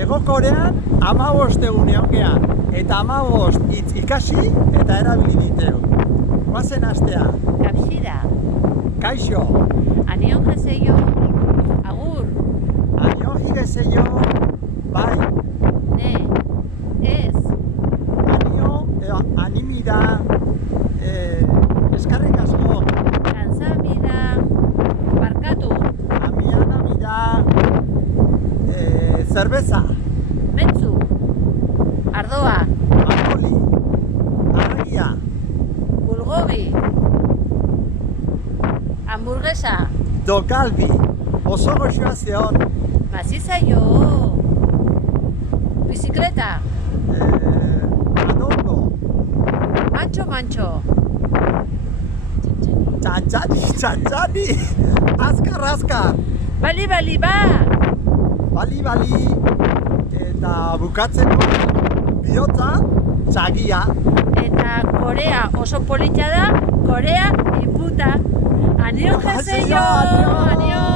Hego Korean 15 egun egon gehan, eta 15 hitz ikasi eta erabili diteu. Guazen astea. Kapsida. Kaixo. Anion jeseio. Agur. Anion jigezeio. Bai. Ne. Ez. Animida. Eskarrik asko. Kansamida. Barkatu. Amianamida. Zerbeza. Metzu. Ardoa. Makoli. Argia. Bulgobi. Hamburguesa. Dokalbi. Oso goxoa zeon. Mazizaio. Bizikleta. Adongo. Mantxo. Txantxani. Azkar. Bali, ba! Bali. Eta bukatzeko bihotza txagia. Eta Korea oso polita da, Korea iputa. Anion jeseio! Anion! Anion!